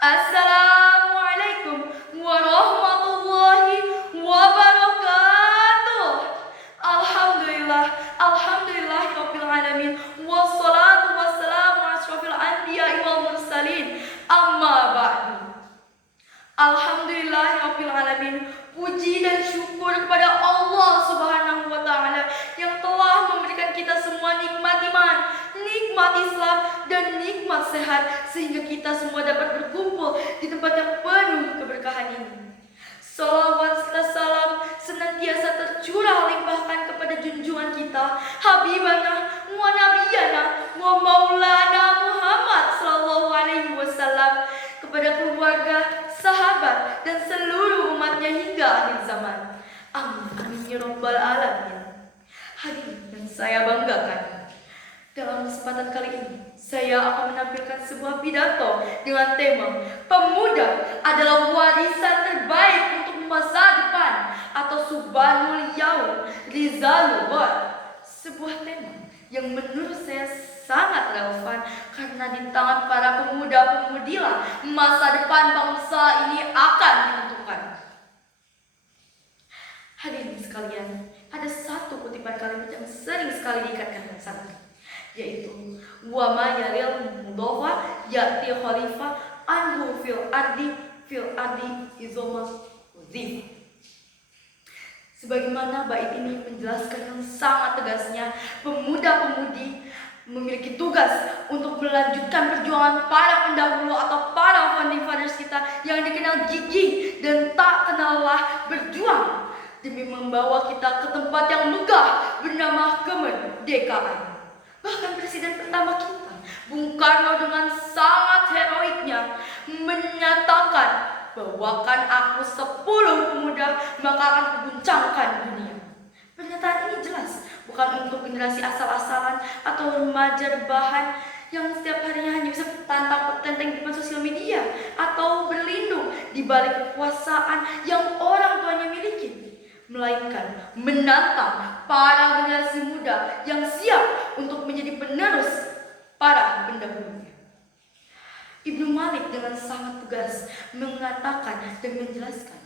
Assalamualaikum warahmatullahi wabarakatuh. Alhamdulillah, alhamdulillahirabbil alamin. Wassalatu wassalamu ala asyrofil anbiya'i wal mursalin. Amma ba'du. Alhamdulillahirabbil alamin. Puji dan syukur kepada Allah Subhanahu wa taala yang telah memberikan kita semua nikmat iman, nikmat Islam, dan nikmat sehat sehingga kita semua dapat berkumpul di tempat yang penuh keberkahan ini. Salawat serta salam senantiasa tercurah limpahkan kepada junjungan kita, Habibana wa Nabiyana wa Maulana Muhammad sallallahu alaihi wasallam, kepada keluarga, sahabat, dan seluruh umatnya hingga akhir zaman. Amin, amin ya rabbal alamin. Hadirin yang saya banggakan, dalam kesempatan kali ini saya akan menampilkan sebuah pidato dengan tema Pemuda adalah warisan terbaik untuk masa depan atau Subhanul Yaum Rizalul Ghad. Sebuah tema yang menurut saya sangat relevan karena di tangan para pemuda-pemudilah masa depan bangsa ini akan ditentukan. Hadirin sekalian, ada satu kutipan kalimat yang sering sekali diikatkan dengan santri, yaitu wa ma yaril mudhafa ya'ti khalifah anhu fil ardi izoma uzim. Sebagaimana bait ini menjelaskan yang sangat tegasnya, pemuda-pemudi memiliki tugas untuk melanjutkan perjuangan para pendahulu atau para founding fathers kita yang dikenal gigih dan tak kenal lelah berjuang demi membawa kita ke tempat yang megah bernama kemerdekaan. Bahkan presiden pertama kita, Bung Karno, dengan sangat heroiknya menyatakan, bawakan aku 10 pemuda maka akan kuguncangkan dunia. Pernyataan ini jelas bukan untuk generasi asal-asalan atau remaja rebahan yang setiap harinya hanya bisa tentang di depan sosial media atau berlindung di balik kekuasaan yang orang tuanya miliki, melainkan menantang para generasi muda yang siap untuk menjadi penerus para pendahulunya. Ibnu Malik dengan sangat tegas mengatakan dan menjelaskan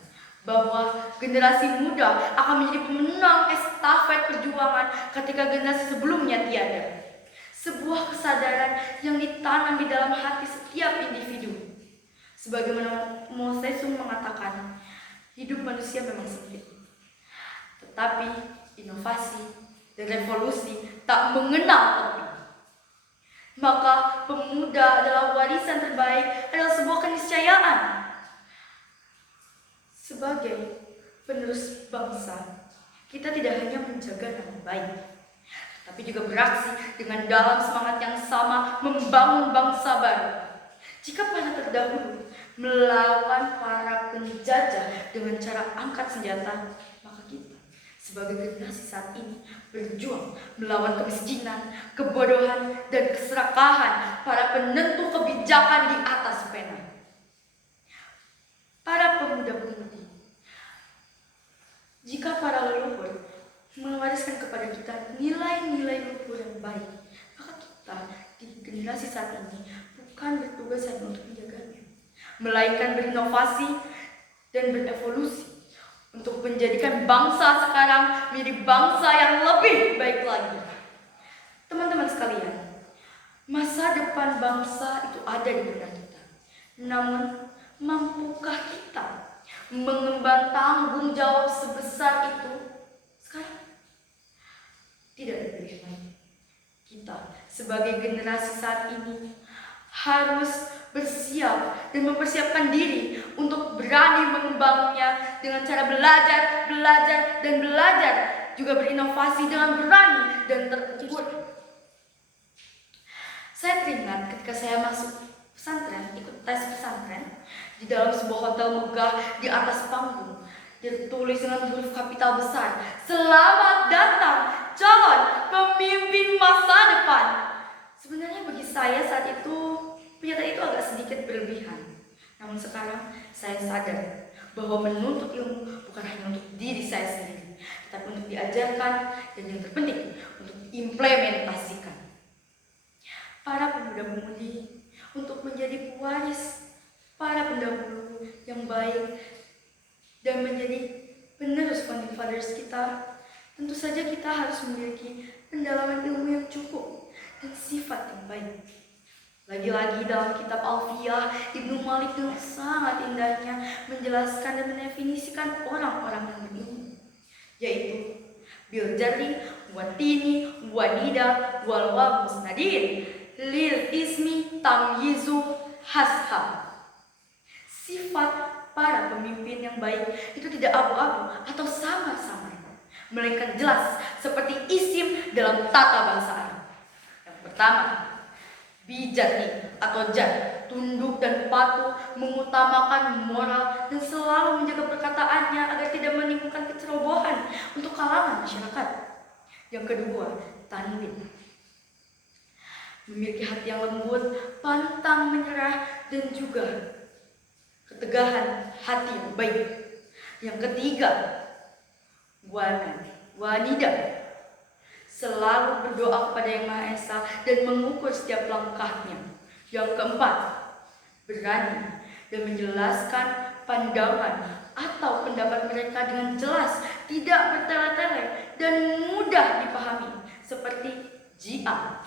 bahwa generasi muda akan menjadi pemenang estafet perjuangan ketika generasi sebelumnya tiada. Sebuah kesadaran yang ditanam di dalam hati setiap individu. Sebagaimana Mo Tse-tung mengatakan, hidup manusia memang sempit, tetapi inovasi dan revolusi tak mengenal tepi. Maka pemuda adalah warisan terbaik, adalah sebuah keniscayaan. Sebagai penerus bangsa, kita tidak hanya menjaga nama baik, tapi juga beraksi dengan dalam semangat yang sama membangun bangsa baru. Jika para terdahulu melawan para penjajah dengan cara angkat senjata, maka kita sebagai generasi saat ini berjuang melawan kemiskinan, kebodohan, dan keserakahan para penentu kebijakan di atas pena. Para pemuda-pemudi, jika para leluhur mewariskan kepada kita nilai-nilai luhur yang baik, maka kita di generasi saat ini bukan bertugas hanya untuk menjaganya, melainkan berinovasi dan berevolusi untuk menjadikan bangsa sekarang menjadi bangsa yang lebih baik lagi. Teman-teman sekalian, masa depan bangsa itu ada di benak kita. Namun, mampukah kita mengemban tanggung jawab sebesar itu sekarang? Tidak ada pilihan lain. Kita sebagai generasi saat ini harus bersiap dan mempersiapkan diri untuk berani mengembangnya dengan cara belajar, dan belajar, juga berinovasi dengan berani dan terukur. Saya teringat ketika saya masuk pesantren, ikut tes pesantren di dalam sebuah hotel megah di atas panggung, tertulis dengan huruf kapital besar, "Selamat datang calon pemimpin masa depan." Sebenarnya bagi saya saat itu pernyataan itu agak sedikit berlebihan. Namun sekarang saya sadar bahwa menuntut ilmu bukan hanya untuk diri saya sendiri, tetapi untuk diajarkan dan yang terpenting untuk diimplementasikan. Para pemuda-pemudi untuk menjadi pewaris para yang baik dan menjadi penerus founding fathers kita, tentu saja kita harus memiliki pendalaman ilmu yang cukup dan sifat yang baik. Lagi-lagi dalam kitab Alfiyah, Ibnu Malik dengan sangat indahnya menjelaskan dan mendefinisikan orang-orang yang berilmu, yaitu bil jarri watini wanida wal wa musnadin lil ismi tamyizu hashab. Sifat para pemimpin yang baik itu tidak abu-abu atau samar-samar, melainkan jelas seperti isim dalam tata bahasa Arab. Yang pertama, bijati atau jar, tunduk dan patuh, mengutamakan moral dan selalu menjaga perkataannya agar tidak menimbulkan kecerobohan untuk kalangan masyarakat. Yang kedua, tanwin, memiliki hati yang lembut, pantang menyerah dan juga ketegahan hati yang baik. Yang ketiga, wanida, selalu berdoa kepada Yang Maha Esa dan mengukur setiap langkahnya. Yang keempat, berani dan menjelaskan pandangan atau pendapat mereka dengan jelas, tidak bertele-tele dan mudah dipahami, seperti jia.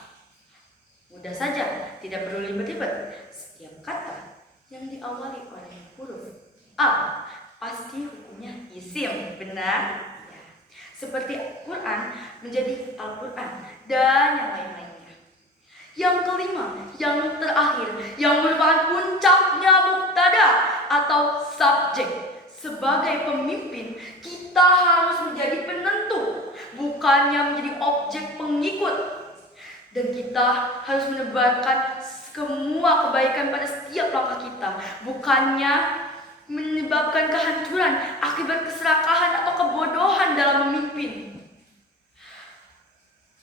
Mudah saja, tidak perlu ribet-ribet. Setiap kata yang diawali oleh huruf A pasti hukumnya isim, benar? Ya. Seperti Quran menjadi Al-Quran dan yang lain-lainnya. Yang kelima, yang terakhir, yang merupakan puncaknya mubtada atau subjek. Sebagai pemimpin, kita harus menjadi penentu, bukannya menjadi objek pengikut. Dan kita harus menebarkan semua kebaikan pada setiap langkah kita, bukannya menyebabkan kehancuran akibat keserakahan atau kebodohan dalam memimpin.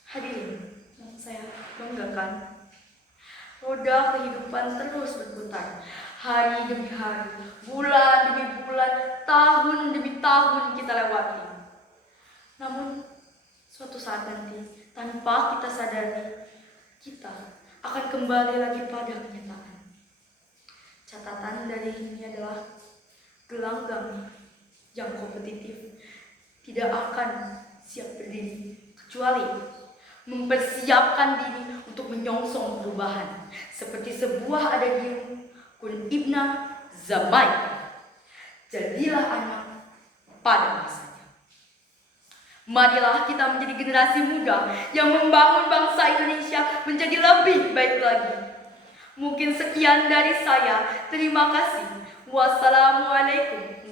Hadirin yang saya banggakan, roda kehidupan terus berputar. Hari demi hari, bulan demi bulan, tahun demi tahun kita lewati. Namun suatu saat nanti, tanpa kita sadari, kita akan kembali lagi pada kenyataan. Catatan dari ini adalah gelanggang yang kompetitif tidak akan siap berdiri kecuali mempersiapkan diri untuk menyongsong perubahan, seperti sebuah adagium kun ibna zamai, jadilah anak pada masanya. Marilah kita menjadi generasi muda yang membangun bangsa Indonesia menjadi lebih baik lagi. Mungkin sekian dari saya. Terima kasih. Wassalamualaikum